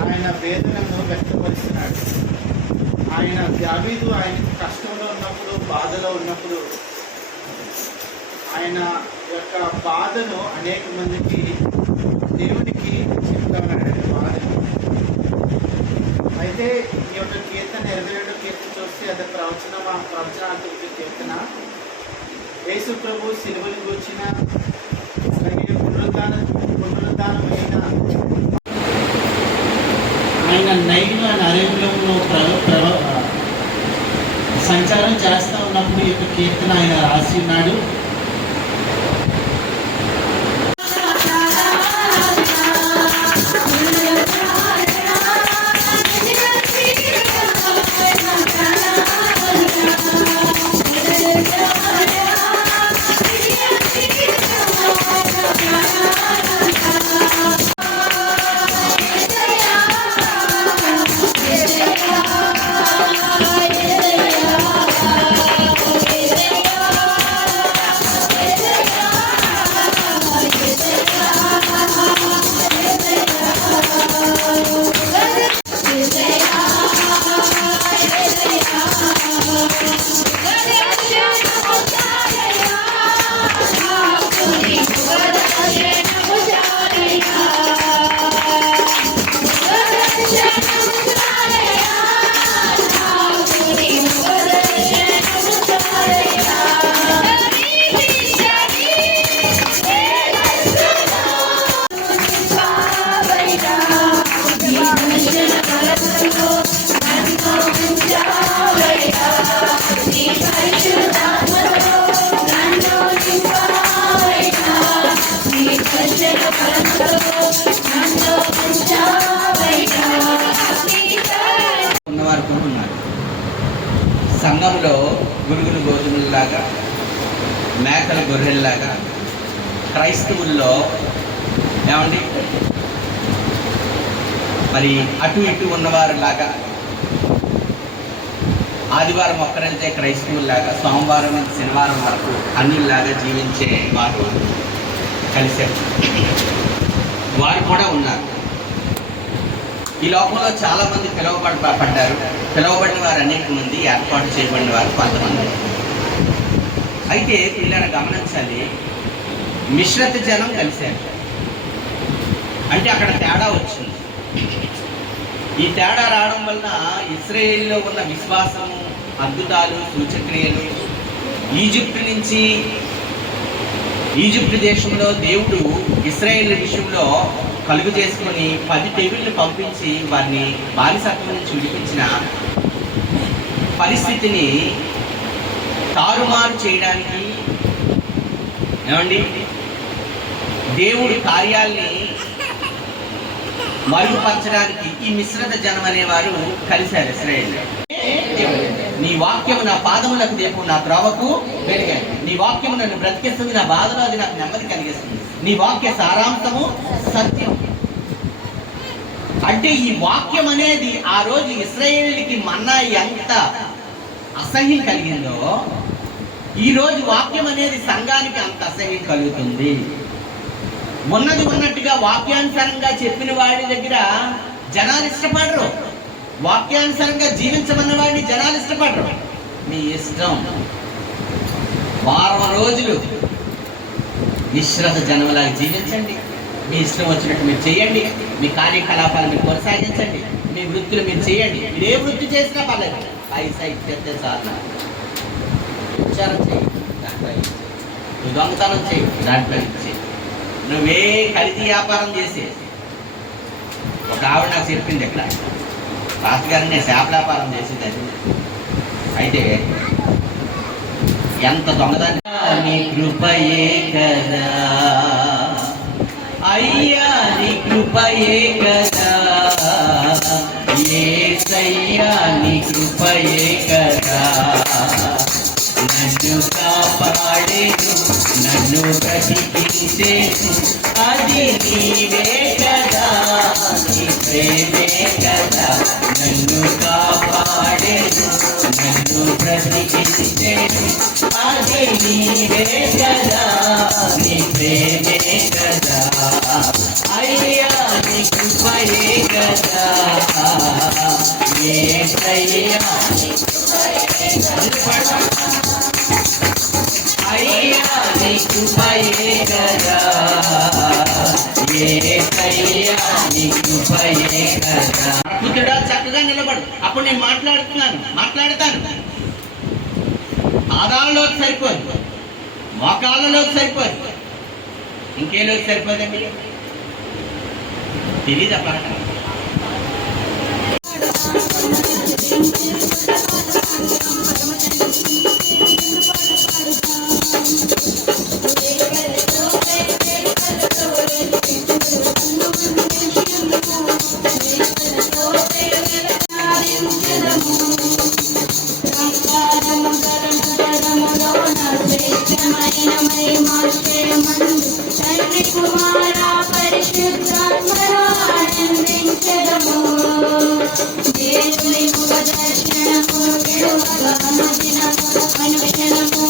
ఆయన వేదనను వ్యక్తపరుస్తున్నాడు. ఆయన బాధను అనేక మందికి దేవునికి చెప్తా ఉన్నాడు బాధను. అయితే ఈ యొక్క కీర్తన 22 కీర్తన చూస్తే అది ప్రవచనాత్మక కీర్తన. యేసు ప్రభు సిలువను గూర్చిన పునరుద్ధానమైన ఆయన నైలు ఆయన అరణ్యంలో సంచారం చేస్తూ ఉన్నప్పుడు ఈ యొక్క కీర్తన ఆయన రాసి ఉన్నాడు. ఉన్నవారు కూడా ఉన్నారు. సంఘంలో గురుగులు గోధుమలాగా, మేకల గొర్రెల్లాగా, క్రైస్తవుల్లో ఏమండి మరి అటు ఇటు ఉన్నవారులాగా, ఆదివారం ఒక్కరైతే క్రైస్తవుల్లాగా, సోమవారం నుంచి శనివారం వరకు అన్నిలాగా జీవించే వారు కలిశారు. వారు కూడా ఉన్నారు. ఈ లోకంలో చాలామంది పిలువబడ్డారు. పిలువబడిన వారు అనేక మంది, ఏర్పాటు చేయబడిన వారు కొంతమంది. అయితే పిల్లలను గమనించాలి, మిశ్రత జనం కలిశారు అంటే అక్కడ తేడా వచ్చింది. ఈ తేడా రావడం వలన ఇశ్రాయేలులో ఉన్న విశ్వాసము, అద్భుతాలు, సూచక్రియలు, ఈజిప్ట్ దేశంలో దేవుడు ఇశ్రాయేలు విషయంలో కలుగు చేసుకొని 10 తెగుళ్ళు పంపించి వారిని బానిసత్వం నుంచి విడిపించిన పరిస్థితిని తారుమారు చేయడానికి, ఏమండి దేవుడి కార్యాల్ని మరుగుపరచడానికి ఈ మిశ్రత జనం అనేవారు కలిశారు ఇశ్రాయేలు. నీ వాక్యము నా పాదములకు దీపం, నా త్రోవకు వెలుగు. నీ వాక్యము నన్ను బ్రతికిస్తుంది, నా బాధలో అది నాకు నెమ్మది కలిగిస్తుంది. నీ వాక్య సారాంశము సత్యం. అంటే ఈ వాక్యం అనేది ఆ రోజు ఇశ్రాయేలుకి మన్నా ఎంత అసహ్యం కలిగిందో, ఈ రోజు వాక్యం అనేది సంఘానికి అంత అసహ్యం కలుగుతుంది. ఉన్నది ఉన్నట్టుగా వాక్యానుసారంగా చెప్పిన వాడి దగ్గర జనాలు ఇష్టపడరు. వాక్యానుసారంగా జీవించమన్న వాడిని జనాలు ఇష్టపడరు. మీ ఇష్టం. వారం రోజులు మిశ్రత జనంలాగా జీవించండి. మీ ఇష్టం వచ్చినట్టు మీరు చేయండి. మీ కార్యకలాపాలు మీరు కొనసాగించండి. మీ వృత్తులు మీరు చేయండి. మీరు ఏ వృత్తి చేసినా పర్లేదు. పైసా ఇచ్చేస్తే చాలు. విచారం చేయి, దాంట్లో ఇచ్చే. నువ్వు దొంగతనం చేయి, దాంట్లో ఇచ్చే. నువ్వే కల్తీ వ్యాపారం చేసే. ఒక ఆవిడ నాకు చెప్పింది, ఇక్కడ రాజుగారి నేను చేపల వ్యాపారం చేసేది అది. అయితే ఎంత దొంగదాన్ని కృపయే కదా అయ్యా, నీ కృపయే కదా యేసయ్యా, నీ కృపయే కదా నన్ను కాపాడేను, నన్ను బ్రతికించేను. అది నీవే కదా, నీ ప్రేమే కదా నన్ను కాపాడేను, నన్ను బ్రతికించేను. అది నీవే కదా, నీ ప్రేమే కదా అయ్యా, నీ కృపయే కదా యేసయ్యా, అయ్యా నీ కృపయే కదా కదా, యేసయ్యా నీ కృపయే కదా. అద్భుతుడా, చక్కగా నిలబడు. అప్పుడు నేను మాట్లాడతాను. పాదాలలోకి సరిపోదు, మోకాళ్ళలోకి సరిపోదు, ఇంకేలోకి సరిపోదండి. తెలీదా పాట? కుమారా పరిశుద్ధాత్మరా ఆనందించదము, దేవుని ముఖ దర్శనము విడువగా అనుదినము అనుక్షణము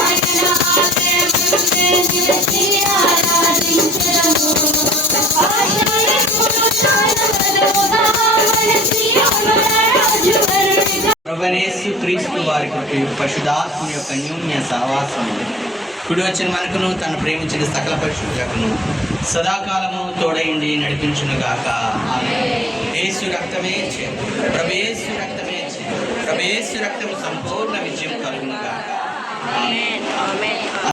ఆయన ఆలయమందే నిలిచి ఆరాధించదము. ఆశయములు చాలవలుగా మన సియోను రాజు వరుడిగా ప్రభువైన క్రీస్తు వారికి పరిశుద్ధాత్మ యొక్క అన్యోన్య సహవాసము కుడి వచ్చిన మనకును తను ప్రేమించిన సకల పరిశుద్ధులకును సదాకాలము తోడైండి నడిపించును గాక. యేసు రక్తమే ప్రభేసు రక్తమే ప్రభేసు రక్తము సంపూర్ణ విజయం కలుగును గాక.